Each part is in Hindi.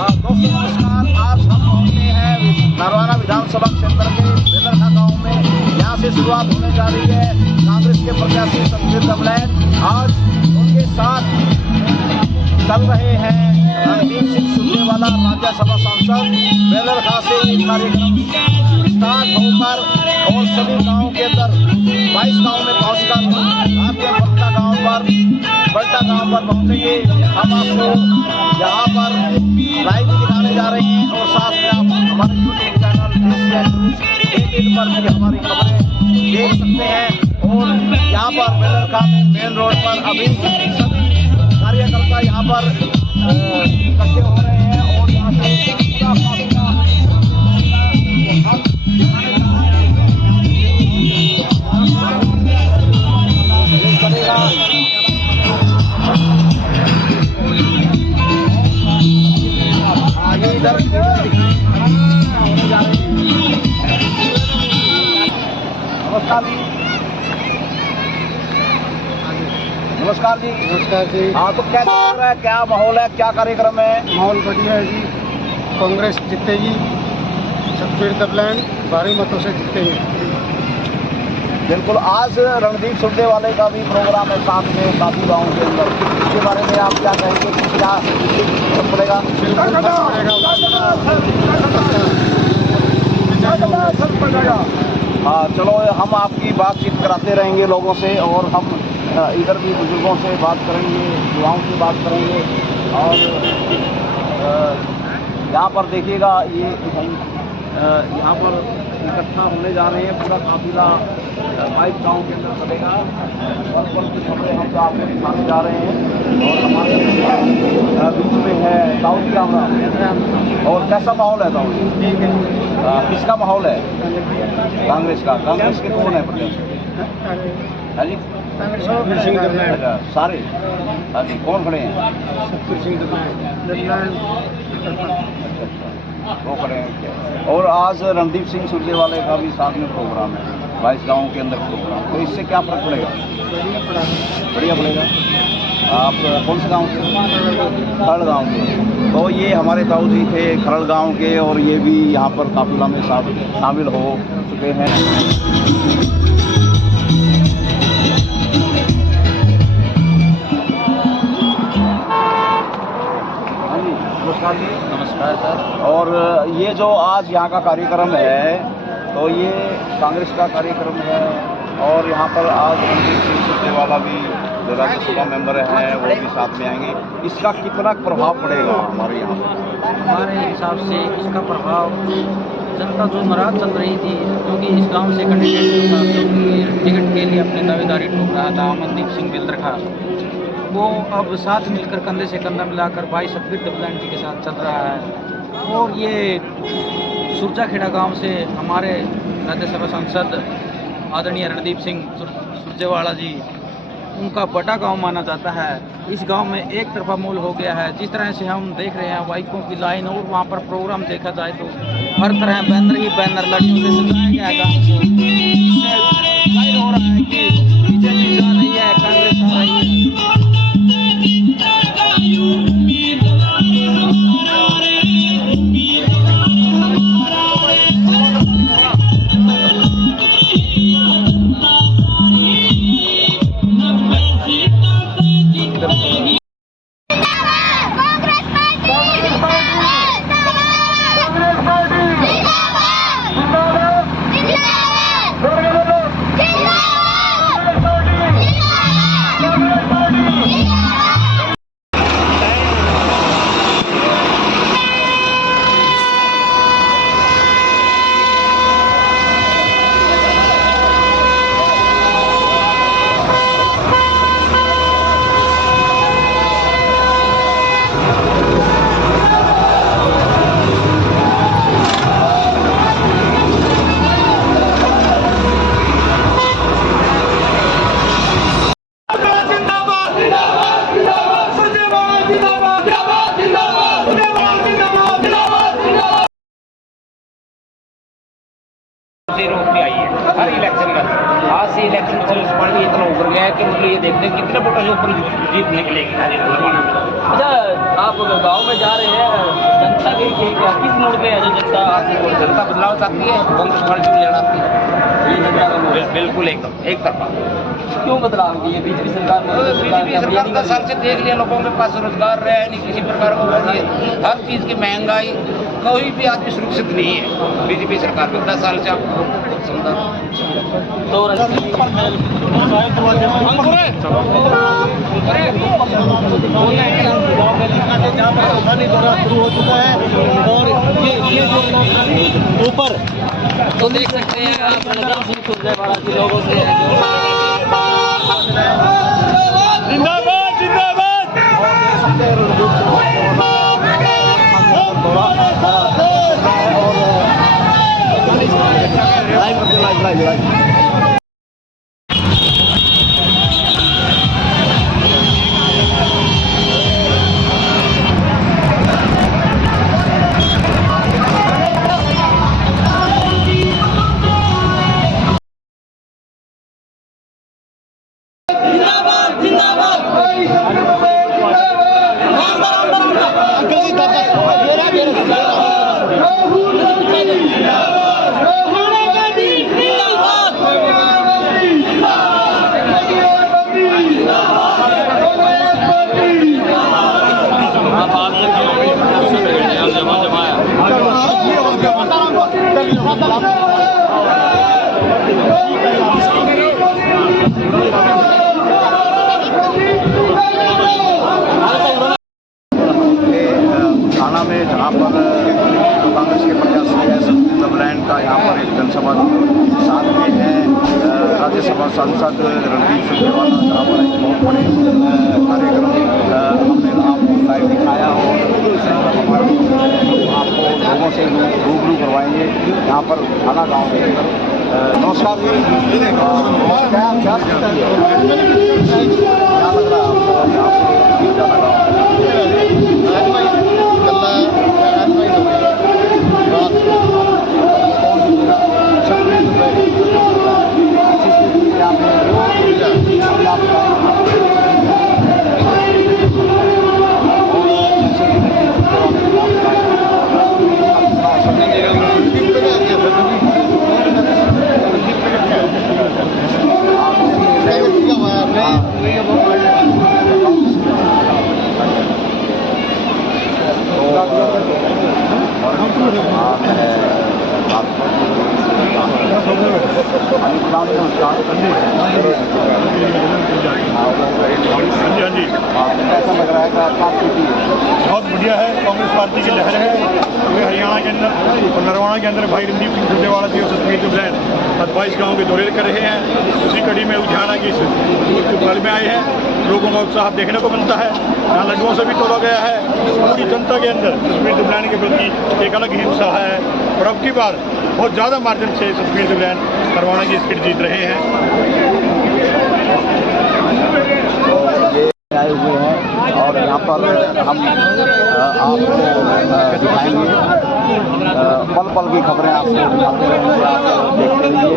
दोस्तों नमस्कार। आज हम पहुंचे हैं नरवाना विधानसभा क्षेत्र के बेलरखा गांव में। यहाँ से शुरुआत होने जा रही है कांग्रेस के प्रत्याशी सतबीर दबलैन। आज उनके साथ चल रहे हैं रणदीप सिंह सुरजेवाला, राज्यसभा सांसद। बेलरखा से ये कार्यक्रम स्टार्ट होकर और सभी गाँव के अंदर 22 गाँव में पहुँचकर आपके बल्टा गाँव पर पहुँचेंगे। हम आपको यहाँ पर लाइव दिखाने जा रहे हैं और साथ में आप हमारे यूट्यूब चैनल पर भी हमारी खबरें देख सकते हैं। और यहाँ पर बेलरखा में मेन रोड पर अभी सभी कार्यकर्ता यहाँ पर इकट्ठे हो रहे हैं और यहाँ से पूरा काफिला नमस्कार जी। नमस्कार जी। हाँ, तो क्या चल रहा है, क्या माहौल है, क्या कार्यक्रम है? माहौल बढ़िया है जी। कांग्रेस जीतेगी, सतबीर दबलैन भारी मतों से जीतेंगे। बिल्कुल। आज रणदीप सुरजेवाले का भी प्रोग्राम है साथ में काफी गाँव के अंदर। इसके बारे में आप क्या कहेंगे कि क्या पड़ेगा? हाँ, चलो हम आपकी बातचीत कराते रहेंगे लोगों से और हम इधर भी बुजुर्गों से बात करेंगे, युवाओं से बात करेंगे। और यहाँ पर देखिएगा ये यहाँ पर इकट्ठा होने जा रहे हैं। पूरा काफिला 22 गाँव के अंदर चलेगा। पल की खबरें हम आपको दिखाने जा रहे हैं। और हमारे बीच में है दाऊद कैमरा। और कैसा माहौल है दाऊद? ठीक है। किसका माहौल है? कांग्रेस का। कांग्रेस के कौन है प्रत्याशी? हाँ जी, सारे। हाँ जी, कौन खड़े हैं? अच्छा, वो खड़े हैं। और आज रणदीप सिंह सुरजेवाले का भी साथ में प्रोग्राम है, 22 गाँव के अंदर प्रोग्राम। तो इससे क्या फर्क पड़ेगा? बढ़िया पड़ेगा। आप कौन से गांव से? खरड़ गांव के। तो ये हमारे ताऊ जी थे खरड़ गांव के और ये भी यहाँ पर काफिला में शामिल हो चुके हैं। नमस्कार सर। और ये जो आज यहाँ का कार्यक्रम है तो ये कांग्रेस का कार्यक्रम है और यहाँ पर आज रणदीप सिंह सुरजेवाला भी जो राज्यसभा मेंबर हैं वो भी साथ में आएंगे। इसका कितना प्रभाव पड़ेगा हमारे यहाँ पर? हमारे हिसाब से इसका प्रभाव जनता जो नाराज चल रही थी, क्योंकि इस गांव से कैंडिडेट था जो कि टिकट के लिए अपनी दावेदारी ठोक रहा था, अमनदीप सिंह बेलरखा, वो अब साथ मिलकर कंधे से कंधा मिलाकर भाई सतबीर दबलैन जी के साथ चल रहा है। और ये सुरजाखेड़ा गांव से हमारे राज्यसभा सांसद आदरणीय रणदीप सिंह सुरजेवाला जी, उनका बड़ा गांव माना जाता है। इस गांव में एक तरफा मूल हो गया है। जिस तरह से हम देख रहे हैं बाइकों की लाइन और वहां पर प्रोग्राम देखा जाए तो हर तरह बैनर ही बैनर लड़ियों से सजाया गया गाँव को। इससे जाहिर हो रहा है कि बीजेपी जा रही है, कांग्रेस आ रही है। रोक के आई है हर इलेक्शन में। आज से इलेक्शन पार्टी इतना उभर गया है कि मतलब ये देखते हैं कितने वोटों से ऊपर जीत निकलेगी। अच्छा, आप गाँव में जा रहे हैं, जनता के किस मोड़ पे है जो जनता आपको जनता बदलाव चाहती है, कांग्रेस पार्टी को लेना चाहती है। बिल्कुल एकदम एक तरफा। क्यों बदलाव की है बीजेपी सरकार ने? बीजेपी सरकार 10 साल से देख लिया, लोगों के पास रोजगार रहा नहीं, किसी प्रकार को हर चीज़ की महंगाई, कोई भी आदमी सुरक्षित नहीं है बीजेपी सरकार में 10 साल से। आपको समझा तो आसानी दौरा शुरू हो चुका है और ये ऊपर तो देख सकते हैं आप नगर सिंह सुरजेवाला के लोगों से जिंदाबाद जिंदाबाद थाना में जहाँ पर कांग्रेस के प्रत्याशी है संस्कृत दबलैंड का यहाँ पर एक जनसभा साथ में है राज्यसभा सांसद रणदीप सुरजेवाला, जहाँ पर एक बहुत बड़े कार्यक्रम हमने आपको लाइव दिखाया और आपको लोगों से रूबरू करवाएंगे यहाँ पर थाना गाँव के अंदर। नमस्कार जी, क्या लग रहा है आपको यहाँ से जाना कैसा लग रहा है बहुत बढ़िया है। कांग्रेस पार्टी की लहर है पूरे हरियाणा के अंदर और नरवाना के अंदर। भाई रणदीप सिंह सुरजेवाला जी और संस्कृत दबलैंड 22 गाँव के दौरे कर रहे हैं। उसी कड़ी में लुधियाना की इस में आए हैं। लोगों का उत्साह देखने को मिलता है। यहाँ लड्डुओं से भी तोड़ा गया है। पूरी जनता के अंदर संस्कृत दबलैंड के प्रति एक अलग ही उत्साह है और अब की बार बहुत ज़्यादा मार्जिन से संस्कृत दबलैंड नरवाना की सीट जीत रहे हैं। आए हुए हैं और यहाँ पर हम आपको दिखाएंगे पल पल की खबरें आपको दिखाते रहेंगे, आप देखते रहिए।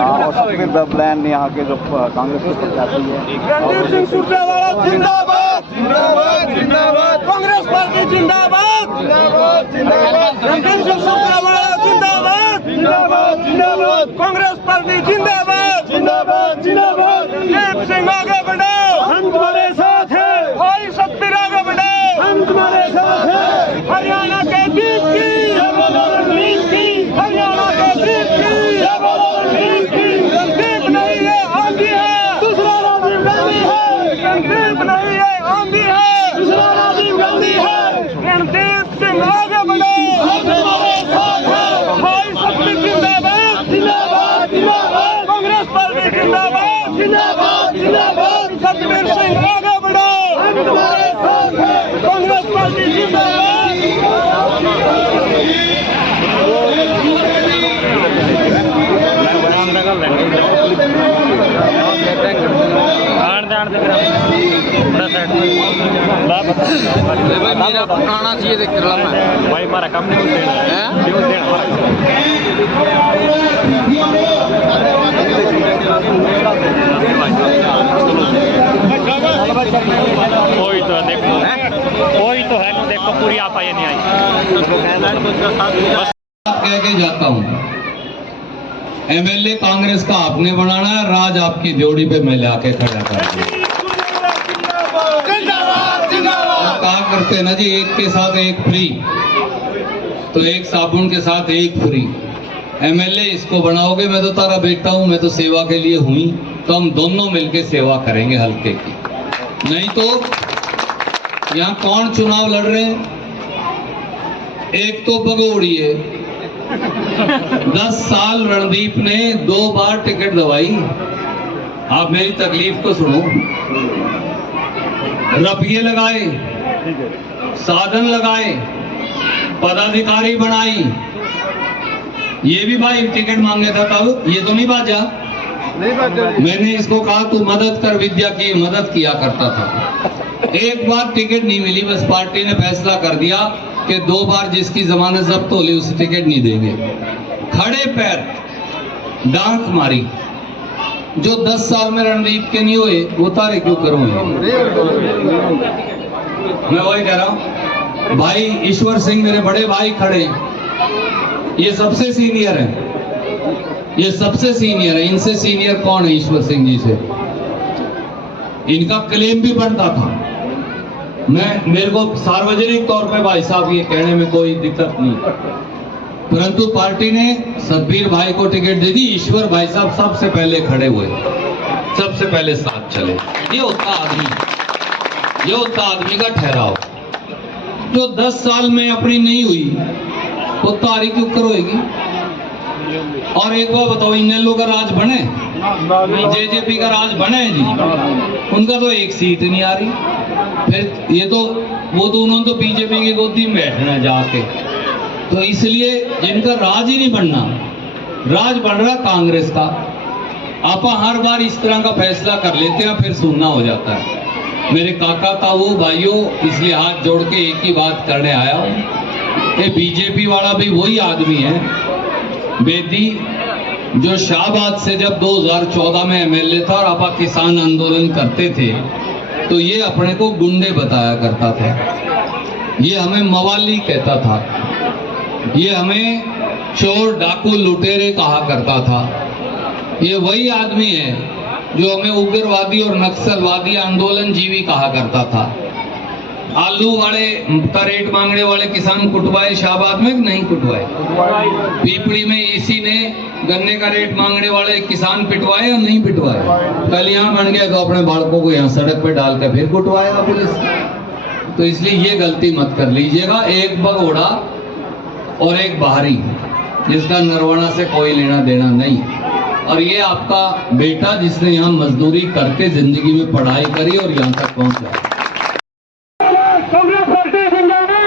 और संस्कृत दबलैंड यहाँ के जो कांग्रेस के प्रत्याशी है रणदीप सिंह सुरजेवाला जिंदाबाद जिंदाबाद जिंदाबाद, कांग्रेस पार्टी जिंदाबाद जिंदाबाद जिंदाबाद, रणदीप सिंह सुरजेवाला जिंदाबाद जिंदाबाद जिंदाबाद, कांग्रेस पार्टी जिंदाबाद जिंदाबाद जिंदाबाद। रणदीप सिंह आगे बढ़ो, हम तुम्हारे साथ हैं। भाई सतबीर आगे बढ़ो, हम तुम्हारे साथ हैं। हरियाणा के दीप की जय बोलो, रणदीप की हरियाणा के दीप की जय बोलो, रणदीप की। रणदीप नहीं है आंधी है, दूसरा राजीव गांधी है। रणदीप नहीं है आंधी है, दूसरा राजीव गांधी है। रणदीप सिंह आगे बढ़ो, हम तुम्हारे साथ हैं। भाई सतबीर जिंदाबाद जिंदाबाद जिंदाबाद, कांग्रेस पार्टी जिंदाबाद जिंदाबाद जिंदाबाद। सतबीर सिंह आगे बढ़ो, हम तुम्हारे साथ हैं। कांग्रेस पार्टी जिंदाबाद। मेरा आना चाहिए देख भाई हमारा काम नहीं देना। कोई तो देखो कोई तो है, देखो पूरी आप आई नहीं आई। कह के जाता हूँ, एमएलए कांग्रेस का आपने बनाना है, राज आपकी ड्योढ़ी पे मैं लाके खड़ा कर दूं। कहा करते हैं ना जी, एक के साथ एक फ्री, तो एक साबुन के साथ एक फ्री। एमएलए इसको बनाओगे, मैं तो तारा बेटा हूं, मैं तो सेवा के लिए हुई, तो हम दोनों मिलके सेवा करेंगे हल्के की। नहीं तो यहाँ कौन चुनाव लड़ रहे हैं? एक तो भगोड़ी है, 10 साल रणदीप ने 2 बार टिकट दवाई। आप मेरी तकलीफ तो सुनो। रपिये लगाए, साधन लगाए, पदाधिकारी बनाई, ये भी भाई टिकट मांगे था तब, ये तो नहीं बाजा। मैंने इसको कहा तू मदद कर, विद्या की मदद किया करता था। एक बार टिकट नहीं मिली, बस पार्टी ने फैसला कर दिया कि 2 बार जिसकी जमानत जब्त होली उसे टिकट नहीं देंगे। खड़े पैर डांट मारी। जो 10 साल में रणदीप के नहीं हुए वो तारे क्यों करूंगा? मैं वही कह रहा हूं भाई। ईश्वर सिंह मेरे बड़े भाई खड़े, ये सबसे सीनियर है, ये सबसे सीनियर है। इनसे सीनियर कौन है? ईश्वर सिंह जी से इनका क्लेम भी बनता था। मेरे को सार्वजनिक तौर पे भाई साहब ये कहने में कोई दिक्कत नहीं, परंतु पार्टी ने सतबीर भाई को टिकट दे दी। ईश्वर भाई साहब सबसे पहले खड़े हुए, सबसे पहले साथ चले। ये होता आदमी, ये होता आदमी का ठहराव। जो 10 साल में अपनी नहीं हुई वो तारीख क्यों करोगी? और एक बार बताओ, इनेलो का राज बने, जेजेपी का राज बने जी, उनका तो एक सीट नहीं आ रही। फिर ये तो वो तो उन्होंने तो बीजेपी की गोदी में बैठना जाके, तो इसलिए जिनका राज ही नहीं बनना, राज बन रहा कांग्रेस का। आप हर बार इस तरह का फैसला कर लेते हैं, फिर सुनना हो जाता है। मेरे काका ताऊ भाइयों, इसलिए हाथ जोड़ के एक ही बात करने आया हूँ कि बीजेपी वाला भी वही आदमी है बेदी, जो शाहबाद से जब 2014 में एमएलए था और आप किसान आंदोलन करते थे, तो ये अपने को गुंडे बताया करता था, ये हमें मवाली कहता था, ये हमें चोर डाकू लुटेरे कहा करता था। ये वही आदमी है जो हमें उग्रवादी और नक्सलवादी आंदोलन जीवी कहा करता था। आलू वाले का रेट मांगने वाले किसान कुटवाए शाहबाद में, नहीं कुटवाए? पीपड़ी में इसी ने गन्ने का रेट मांगने वाले किसान पिटवाए या नहीं पिटवाए? कल यहाँ बन गया तो अपने बालकों को यहाँ सड़क पे डाल कर फिर कुटवाएगा पुलिस। तो इसलिए ये गलती मत कर लीजिएगा। एक भगोड़ा और एक बाहरी, जिसका नरवाना से कोई लेना देना नहीं। और ये आपका बेटा जिसने यहाँ मजदूरी करके जिंदगी में पढ़ाई करी और यहाँ तक पहुंचा। कांग्रेस पार्टी जिंदाबाद,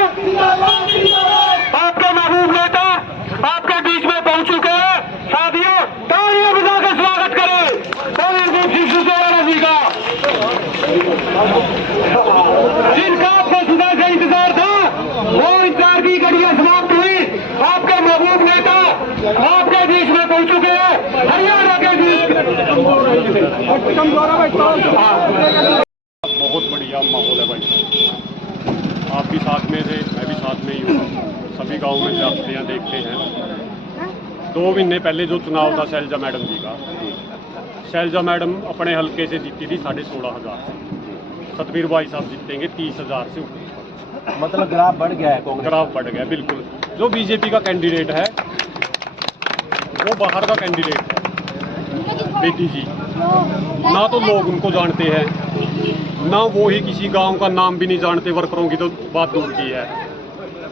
आपके महबूब नेता आपके बीच में पहुंच चुके हैं। साथियों, तालियां बजा के स्वागत करें जी का, जिनका आपको सुबह से इंतजार था, वो इंतजार की घड़ियां समाप्त हुई। आपके महबूब नेता आपके बीच में पहुंच चुके हैं। हरियाणा के बहुत बढ़िया माहौल है भाई, आप भी साथ में थे, मैं भी साथ में ही हूँ। सभी गाँव में जाते हैं, देखते हैं। 2 महीने पहले जो चुनाव था शैलजा मैडम जी का, शैलजा मैडम अपने हल्के से जीती थी 16,500 से। सतबीर भाई साहब जीतेंगे 30,000 से ऊपर। मतलब ग्राफ बढ़ गया है, ग्राफ बढ़ गया बिल्कुल। जो बीजेपी का कैंडिडेट है वो बाहर का कैंडिडेट है बेटी जी, ना तो लोग उनको जानते हैं, ना वो ही किसी गांव का नाम भी नहीं जानते। वर्करों की तो बात दूर की है,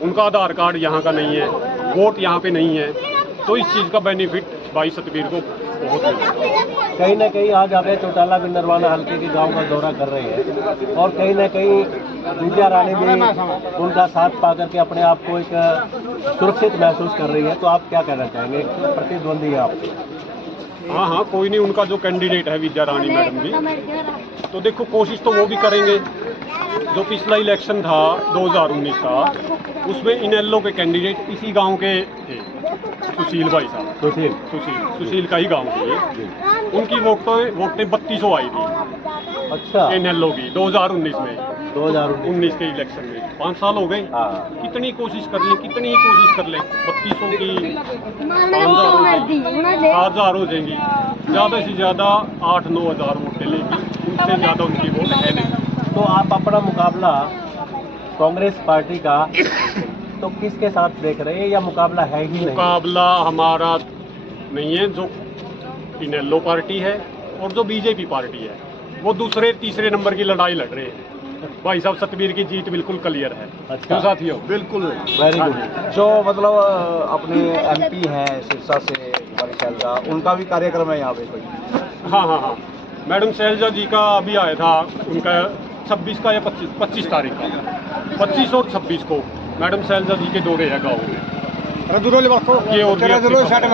उनका आधार कार्ड यहाँ का नहीं है, वोट यहाँ पे नहीं है। तो इस चीज़ का बेनिफिट भाई सतबीर को बहुत मिला। कहीं ना कहीं आज आप चौटाला भी नरवाना हल्के के गांव का दौरा कर रहे हैं, और कहीं ना कहीं विद्या रानी भी उनका साथ पा करके अपने आप को एक सुरक्षित महसूस कर रही है। तो आप क्या कहना चाहेंगे? एक प्रतिद्वंदी है आप। हाँ हाँ, कोई नहीं, उनका जो कैंडिडेट है विद्या रानी मैडम जी, तो देखो कोशिश तो वो भी करेंगे। जो पिछला इलेक्शन था 2019 का, उसमें इनेलो के कैंडिडेट इसी गांव के थे, सुशील भाई साहब। सुशील का ही गांव थे। उनकी वोटें 3200 आई थी। अच्छा NLO की 2019 में 2019 के इलेक्शन में 5 साल हो गए। हाँ कितनी कोशिश कर ले 3200 की 5000 हो जाएंगी 7000 हो जाएंगी, ज़्यादा से ज़्यादा 8-9 हज़ार वोटें लेगी, उनसे ज़्यादा उनकी वोट है नहीं। तो आप अपना मुकाबला कांग्रेस पार्टी का तो किसके साथ देख रहे हैं या मुकाबला है ही नहीं? मुकाबला हमारा नहीं है, जो इनेलो पार्टी है और जो बीजेपी पार्टी है वो दूसरे तीसरे नंबर की लड़ाई लड़ रहे हैं। भाई साहब सतबीर की जीत बिल्कुल क्लियर है। अच्छा। क्यों साथियों? बिल्कुल वेरी हाँ गुड। जो मतलब अपने MP हैं सिरसा से हमारी शैलजा, उनका भी कार्यक्रम है यहाँ पे कोई? हाँ, मैडम शैलजा जी का अभी आया था, उनका 26 का या 25 तारीख का, 25 और 26 को मैडम शैलजा जी के दौरे है गाँव में। ये और भी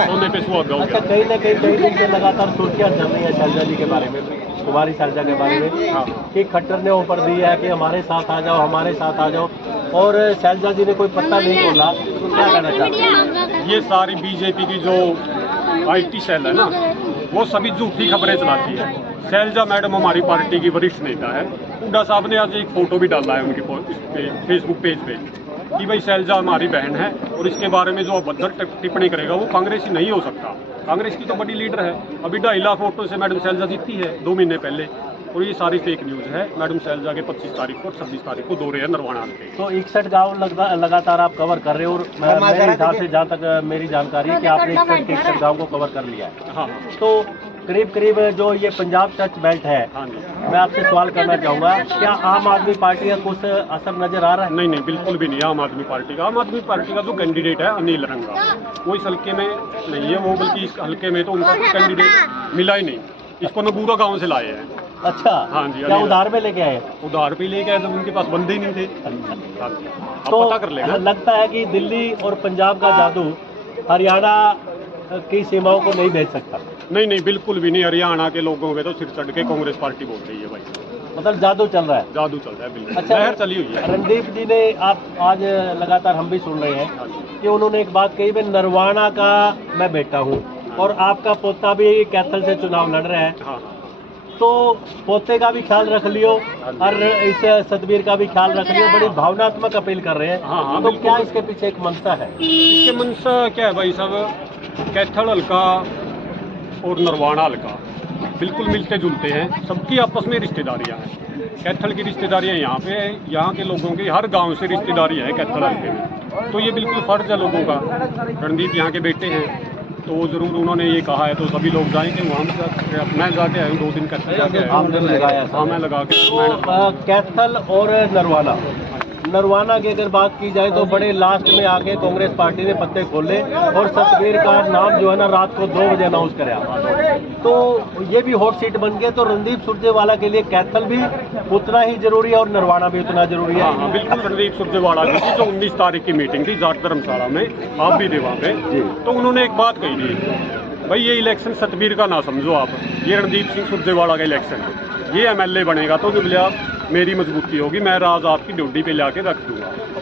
सोने पे सुहागा हो अच्छा, गया। कहीं ना कहीं दिन से लगातार सुर्खियां चल रही है शैलजा जी के बारे में, कुमारी शैलजा के बारे में, हाँ। कि खट्टर ने ऑफर दिया है कि हमारे साथ आ जाओ, हमारे साथ आ जाओ, और शैलजा जी ने कोई पत्ता नहीं खोला, तो क्या कहना चाहते हैं? ये सारी बीजेपी की जो IT सेल है ना, वो सभी झूठी खबरें चलाती है। शैलजा मैडम हमारी पार्टी की वरिष्ठ नेता है। हुड्डा साहब ने आज एक फोटो भी डाला है उनके फेसबुक पेज पे कि भाई शैलजा हमारी बहन है और इसके बारे में जो अभद्र टिप्पणी करेगा वो कांग्रेसी नहीं हो सकता। कांग्रेस की तो बड़ी लीडर है, अभी 2.5 लाख वोटों से मैडम शैलजा जीती है 2 महीने पहले, और ये सारी फेक न्यूज़ है। मैडम शैलजा के 25 तारीख को और 26 तारीख को दौरे है नरवाना के। तो 61 गाँव लगातार आप कवर कर रहे हो, और मेरे हिसाब से जहाँ तक मेरी जानकारी है कि आपने 61 गाँव को कवर कर लिया है। हाँ तो करीब जो ये पंजाब टच बेल्ट है, हाँ जी। मैं आपसे सवाल करना चाहूँगा, क्या आम आदमी पार्टी का कुछ असर नजर आ रहा है? नहीं, बिल्कुल भी नहीं। आम आदमी पार्टी का जो कैंडिडेट है अनिल रंगा, वो इस हल्के में नहीं है, वो बल्कि इस हल्के में तो उनका कोई कैंडिडेट मिला ही नहीं। इसको नबूरा गांव से लाए हैं। अच्छा, हाँ जी, क्या अनिल उधार में लेके आए? उधार पे लेके आए, जब उनके पास बंदे ही नहीं थे। हाँ जी, आप तो पता कर लेना। लगता है कि दिल्ली और पंजाब का जादू हरियाणा की सीमाओं को नहीं भेज सकता। नहीं, बिल्कुल भी नहीं। हरियाणा के लोगों पे तो सिर चढ़ के कांग्रेस पार्टी बोल रही है भाई, मतलब जादू चल रहा है। जादू चल रहा है बिल्कुल। अच्छा, लहर चली हुई है। रणदीप जी ने, आप आज लगातार हम भी सुन रहे हैं कि उन्होंने एक बात कही, मैं नरवाना का मैं बेटा हूँ और आपका पोता भी कैथल से चुनाव लड़ रहा है, हाँ, तो पोते का भी ख्याल रख लियो और इस सतबीर का भी ख्याल रख लियो। बड़ी भावनात्मक अपील कर रहे हैं। हाँ, तो बिल्कुल। क्या इसके पीछे एक मंशा है? इसके मनसा क्या है भाई साहब, कैथल हल्का और नरवाना हल्का बिल्कुल मिलते जुलते हैं, सबकी आपस में रिश्तेदारियां हैं। कैथल की रिश्तेदारियां यहाँ पे, यहाँ के लोगों की हर गांव से रिश्तेदारी है कैथल हल्के में, तो ये बिल्कुल फर्ज है लोगों का। रणदीप यहाँ के बेटे हैं, तो ज़रूर उन्होंने ये कहा है, तो सभी लोग जाएंगे वहाँ। मैं जाके आया हूँ 2 दिन कैथल जाके आया हूँ। आपने लगाया था? हाँ, मैं लगा के तो कैथल और नरवाना की अगर बात की जाए तो बड़े लास्ट में आके कांग्रेस पार्टी ने पत्ते खोले और सतबीर का नाम जो है ना रात को 2 बजे अनाउंस कराया, तो ये भी हॉट सीट बन गया। तो रणदीप सुरजेवाला के लिए कैथल भी उतना ही जरूरी है और नरवाना भी उतना जरूरी है। हाँ, बिल्कुल। रणदीप सुरजेवाला की जो 19 तारीख की मीटिंग थी जाट धर्मशाला में, आप भी थे वहाँ पे, तो उन्होंने एक बात कही थी, भाई ये इलेक्शन सतबीर का ना समझो आप, ये रणदीप सिंह सुरजेवाला का इलेक्शन है। ये MLA बनेगा तो जो मेरी मजबूती होगी, मैं राज आपकी ड्यूटी पे लाके रख दूंगा।